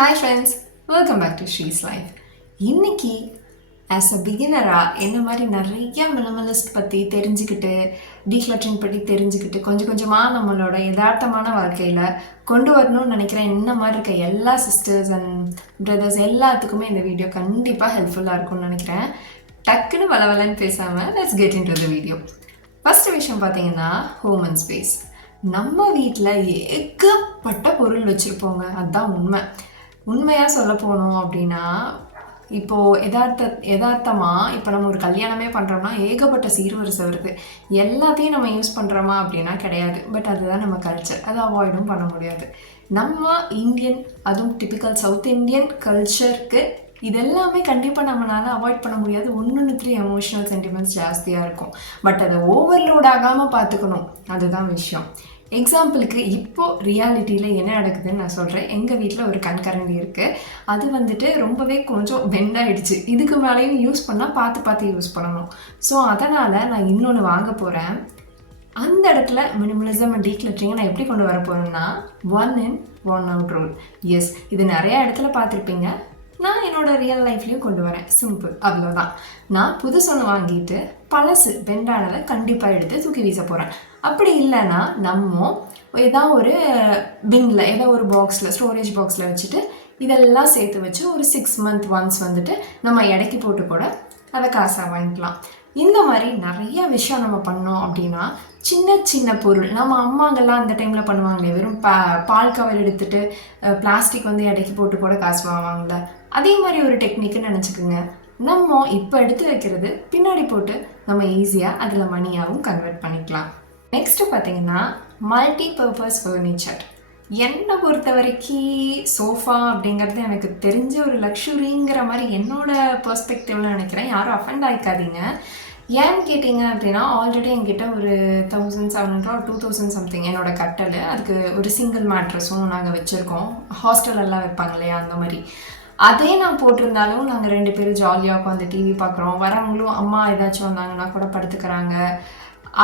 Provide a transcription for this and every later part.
Hi friends, welcome back to Shree's Life. இன்னைக்கு as a பிகினராக என்ன மாதிரி நிறைய மினிமலிஸ்ட் பற்றி தெரிஞ்சுக்கிட்டு டீக்ளட்டரிங் பற்றி தெரிஞ்சுக்கிட்டு கொஞ்சம் கொஞ்சமாக நம்மளோட யதார்த்தமான வாழ்க்கையில் கொண்டு வரணும்னு நினைக்கிறேன். இந்த மாதிரி இருக்க எல்லா சிஸ்டர்ஸ் அண்ட் பிரதர்ஸ் எல்லாத்துக்குமே இந்த வீடியோ கண்டிப்பாக ஹெல்ப்ஃபுல்லாக இருக்கும்னு நினைக்கிறேன். டக்குன்னு வளவலன்னு பேசாமல் let's get in to the video. First விஷயம் பார்த்தீங்கன்னா ஹோம் அண்ட் ஸ்பேஸ். நம்ம வீட்டில் ஏகப்பட்ட பொருள் வச்சுருப்போங்க, அதுதான் உண்மையாக சொல்ல போனோம் அப்படின்னா, இப்போது யதார்த்தமாக இப்போ நம்ம ஒரு கல்யாணமே பண்ணுறோம்னா ஏகப்பட்ட சீர்வரிசை வருது. எல்லாத்தையும் நம்ம யூஸ் பண்ணுறோமா அப்படின்னா கிடையாது. பட் அதுதான் நம்ம கல்ச்சர், அதை அவாய்டும் பண்ண முடியாது. நம்ம இந்தியன், அதுவும் டிப்பிக்கல் சவுத் இந்தியன் கல்ச்சருக்கு இதெல்லாமே கண்டிப்பாக நம்மளால் அவாய்ட் பண்ண முடியாது. ஒன்றுக்கு எமோஷனல் சென்டிமெண்ட்ஸ் ஜாஸ்தியாக இருக்கும். பட் அதை ஓவர்லோட் ஆகாமல் பார்த்துக்கணும், அதுதான் விஷயம். எக்ஸாம்பிளுக்கு இப்போது ரியாலிட்டியில் என்ன நடக்குதுன்னு நான் சொல்கிறேன். எங்கள் வீட்டில் ஒரு கண்கரண்டி இருக்குது. அது வந்துட்டு ரொம்பவே கொஞ்சம் பெண்ட் ஆகிடுச்சு. இதுக்கு மேலேயும் யூஸ் பண்ணால் பார்த்து யூஸ் பண்ணணும். ஸோ அதனால் நான் இன்னொன்று வாங்க போகிறேன். அந்த இடத்துல மினிமலிசம் அண்ட் டீக்ளட்டரிங்கை நான் எப்படி கொண்டு வர போகிறேன்னா, 1 in 1 out ரூல். எஸ், இது நிறையா இடத்துல பார்த்துருப்பீங்க. நான் என்னோடய ரியல் லைஃப்லேயும் கொண்டு வரேன். சிம்பிள், அவ்வளோதான். நான் புதுசு ஒன்று வாங்கிட்டு பழசு பெண்டானதை கண்டிப்பாக எடுத்து தூக்கி வீச போகிறேன். அப்படி இல்லைன்னா நம்ம ஏதாவது ஒரு பின்னில், ஏதாவது ஒரு பாக்ஸில், ஸ்டோரேஜ் பாக்ஸில் வச்சுட்டு இதெல்லாம் சேர்த்து வச்சு ஒரு 6 month ஒன்ஸ் வந்துட்டு நம்ம எடைக்கு போட்டு கூட அதை காசாக வாங்கிக்கலாம். இந்த மாதிரி நிறைய விஷயம் நம்ம பண்ணோம் அப்படின்னா, சின்ன பொருள் நம்ம அம்மாங்கெல்லாம் அந்த டைமில் பண்ணுவாங்களே, வெறும் பால் கவர் எடுத்துகிட்டு பிளாஸ்டிக் வந்து எடைக்கு போட்டு கூட காசு வாங்குவாங்கள்ல, அதே மாதிரி ஒரு டெக்னிக்குன்னு நினச்சிக்கோங்க. நம்ம இப்போ எடுத்து வைக்கிறது பின்னாடி போட்டு நம்ம ஈஸியாக அதில் மணியாகவும் கன்வெர்ட் பண்ணிக்கலாம். நெக்ஸ்ட்டு பார்த்தீங்கன்னா மல்டி பர்பஸ் ஃபர்னிச்சர். என்னை பொறுத்த வரைக்கும் சோஃபா அப்படிங்கிறது எனக்கு தெரிஞ்ச ஒரு லக்ஸுரிங்கிற மாதிரி என்னோட பெர்ஸ்பெக்டிவ்ல நினைக்கிறேன். யாரும் அஃபெண்ட் ஆகிக்காதீங்க. ஏன்னு கேட்டிங்க அப்படின்னா, ஆல்ரெடி என்கிட்ட ஒரு 1700 or 2000 சம்திங் என்னோட கட்டல். அதுக்கு ஒரு சிங்கிள் மேட்ரஸும் நாங்கள் வச்சுருக்கோம். ஹாஸ்டலெல்லாம் வைப்பாங்க இல்லையா, அந்த மாதிரி. அதே நான் போட்டிருந்தாலும் நாங்கள் 2 பேரும் ஜாலியாக உட்காந்து டிவி பார்க்குறோம். வரவங்களும் அம்மா ஏதாச்சும் வந்தாங்கன்னா கூட படுத்துக்கிறாங்க.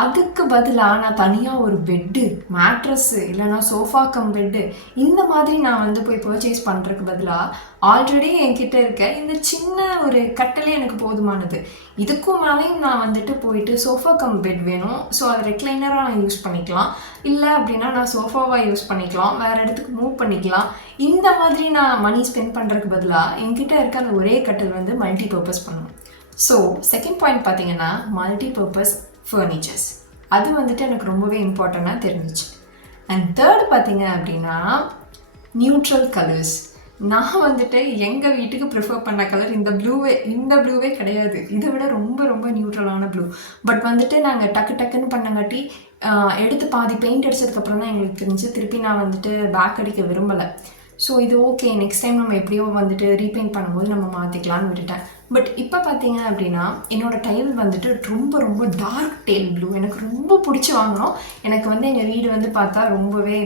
அதுக்கு பதிலாக நான் தனியாக ஒரு பெட்டு, மேட்ரஸ்ஸு, இல்லைனா சோஃபா கம் பெட்டு, இந்த மாதிரி நான் வந்து போய் பர்ச்சேஸ் பண்ணுறதுக்கு பதிலாக ஆல்ரெடி என்கிட்ட இருக்க இந்த சின்ன ஒரு கட்டலே எனக்கு போதுமானது. இதுக்கும் மேலேயும் நான் வந்துட்டு போயிட்டு சோஃபா கம் பெட் வேணும், ஸோ அதை ரெக்ளைனராக நான் யூஸ் பண்ணிக்கலாம், இல்லை அப்படின்னா நான் சோஃபாவாக யூஸ் பண்ணிக்கலாம், வேறு இடத்துக்கு மூவ் பண்ணிக்கலாம். இந்த மாதிரி நான் மணி ஸ்பெண்ட் பண்ணுறதுக்கு பதிலாக என்கிட்ட இருக்க அந்த ஒரே கட்டல் வந்து மல்டி பர்பஸ் பண்ணணும். ஸோ செகண்ட் பாயிண்ட் பார்த்தீங்கன்னா மல்டி பர்பஸ் ஃபர்னிச்சர்ஸ். அது வந்துட்டு எனக்கு ரொம்பவே இம்பார்ட்டண்ட்டாக தெரிஞ்சிச்சு. அண்ட் தேர்ட் பார்த்தீங்க அப்படின்னா நியூட்ரல் கலர்ஸ். நான் வந்துட்டு எங்கள் வீட்டுக்கு ப்ரிஃபர் பண்ண கலர் இந்த ப்ளூவே கிடையாது. இதை விட ரொம்ப நியூட்ரலான ப்ளூ. பட் வந்துட்டு நாங்கள் டக்குன்னு பண்ணங்காட்டி எடுத்து பாதி பெயிண்ட் அடித்ததுக்கப்புறம் தான் எங்களுக்கு தெரிஞ்சு திருப்பி நான் வந்துட்டு பேக் அடிக்க விரும்பலை. ஸோ இது ஓகே, நெக்ஸ்ட் டைம் நம்ம எப்படியோ வந்துட்டு ரீபெயிண்ட் பண்ணும்போது நம்ம மாற்றிக்கலான்னு விட்டுட்டேன். பட் இப்போ பார்த்தீங்க அப்படின்னா என்னோடய டைல் வந்துட்டு ரொம்ப டார்க் டேல் ப்ளூ. எனக்கு ரொம்ப பிடிச்சி வாங்கினோம். எனக்கு வந்து எங்கள் வீடு வந்து பார்த்தா ரொம்பவே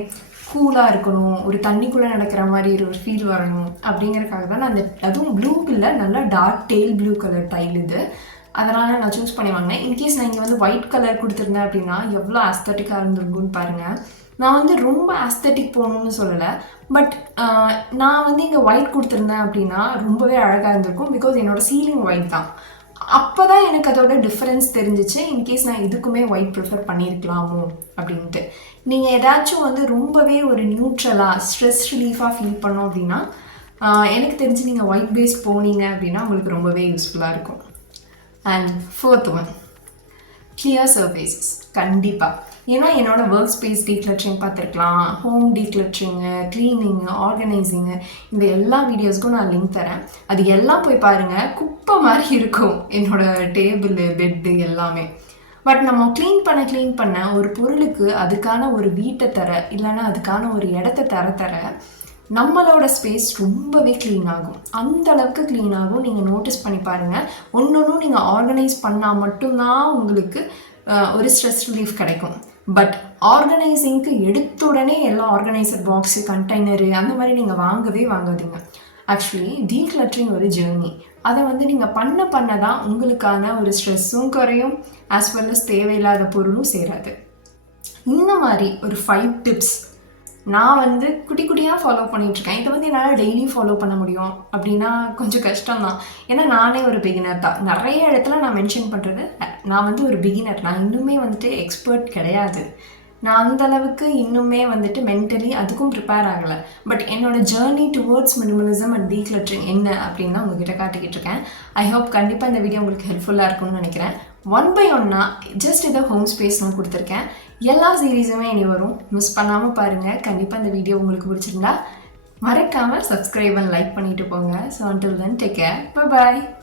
கூலாக இருக்கணும், ஒரு தண்ணிக்குள்ளே நடக்கிற மாதிரி ஒரு ஃபீல் வரணும் அப்படிங்கிறதுக்காக தான் நான் அதுவும் ப்ளூவில் நல்லா dark teal blue colour tile இது. அதனால் நான் சூஸ் பண்ணி வாங்கினேன். இன்கேஸ் நான் இங்கே வந்து ஒயிட் கலர் கொடுத்துருந்தேன் அப்படின்னா எவ்வளோ ஆஸ்தட்டிக்காக இருந்திருக்குன்னு பாருங்கள். நான் வந்து ரொம்ப ஆஸ்தட்டிக் போகணுன்னு சொல்லலை, பட் நான் வந்து இங்கே ஒயிட் கொடுத்துருந்தேன் அப்படின்னா ரொம்பவே அழகாக இருந்திருக்கும். பிகாஸ் என்னோடய சீலிங் ஒயிட் தான். அப்போ தான் எனக்கு அதோட டிஃப்ரென்ஸ் தெரிஞ்சிச்சு. இன்கேஸ் நான் இதுக்குமே ஒயிட் ப்ரிஃபர் பண்ணியிருக்கலாமோ அப்படின்ட்டு. நீங்கள் ஏதாச்சும் வந்து ரொம்பவே ஒரு நியூட்ரலாக ஸ்ட்ரெஸ் ரிலீஃபாக ஃபீல் பண்ணோம் அப்படின்னா எனக்கு தெரிஞ்சு நீங்கள் ஒயிட் பேஸ் போனீங்க அப்படின்னா உங்களுக்கு ரொம்பவே யூஸ்ஃபுல்லாக இருக்கும். And fourth one, clear surfaces. கண்டிப்பாக, ஏன்னா என்னோடய ஒர்க் ஸ்பேஸ் டீக்ளட்டரிங் பார்த்துருக்கலாம், ஹோம் டீக்ளட்டரிங்கு, க்ளீனிங்கு, ஆர்கனைசிங்கு, இந்த எல்லா வீடியோஸ்க்கும் நான் லிங்க் தரேன். அது எல்லாம் போய் பாருங்கள். குப்பை மாதிரி இருக்கும் என்னோடய டேபிள், பெட்டு எல்லாமே. பட் நம்ம க்ளீன் பண்ண ஒரு பொருளுக்கு அதுக்கான ஒரு வீட்டை தர, இல்லைன்னா அதுக்கான ஒரு இடத்த தர நம்மளோட ஸ்பேஸ் ரொம்பவே க்ளீன் ஆகும். அந்த அளவுக்கு க்ளீன் ஆகும். நீங்கள் நோட்டீஸ் பண்ணி பாருங்கள். ஒன்றும் நீங்கள் ஆர்கனைஸ் பண்ணால் மட்டும்தான் உங்களுக்கு ஒரு ஸ்ட்ரெஸ் ரிலீஃப் கிடைக்கும். பட் ஆர்கனைசிங்க்கு எடுத்த உடனே எல்லா ஆர்கனைசர் பாக்ஸு, கண்டெய்னரு அந்த மாதிரி நீங்கள் வாங்காதீங்க. ஆக்சுவலி டீக்ளட்டரிங் ஒரு ஜேர்னி. அதை வந்து நீங்கள் பண்ண தான் உங்களுக்கான ஒரு ஸ்ட்ரெஸ்ஸும் குறையும், ஆஸ் வெல் அஸ் தேவையில்லாத பொருளும் சேராது. இந்த மாதிரி ஒரு 5 டிப்ஸ் நான் வந்து குட்டி குட்டியாக ஃபாலோ பண்ணிகிட்ருக்கேன். இதை வந்து என்னால் டெய்லி ஃபாலோ பண்ண முடியும் அப்படின்னா கொஞ்சம் கஷ்டம் தான். ஏன்னா நானே ஒரு பிகினர் தான். நிறைய இடத்துல நான் மென்ஷன் பண்ணுறது நான் வந்து ஒரு பிகினர். நான் இன்னுமே வந்துட்டு எக்ஸ்பர்ட் கிடையாது. நான் அந்தளவுக்கு இன்னுமே வந்துட்டு மென்டலி அதுக்கும் ப்ரிப்பேர் ஆகலை. பட் என்னோடய journey towards minimalism and decluttering என்ன அப்படின்னு தான் உங்ககிட்ட காட்டிக்கிட்டு இருக்கேன். ஐ ஹோப் கண்டிப்பாக இந்த வீடியோ உங்களுக்கு ஹெல்ப்ஃபுல்லாக இருக்கும்னு நினைக்கிறேன். 1 by 1 ஜஸ்ட் இதை ஹோம் ஸ்பேஸ் நான் கொடுத்துருக்கேன். எல்லா சீரீஸுமே இனி வரும், மிஸ் பண்ணாமல் பாருங்கள். கண்டிப்பாக இந்த வீடியோ உங்களுக்கு பிடிச்சிருந்தா மறக்காமல் சப்ஸ்கிரைப் அண்ட் லைக் பண்ணிட்டு போங்க. So until then, take care. Bye bye.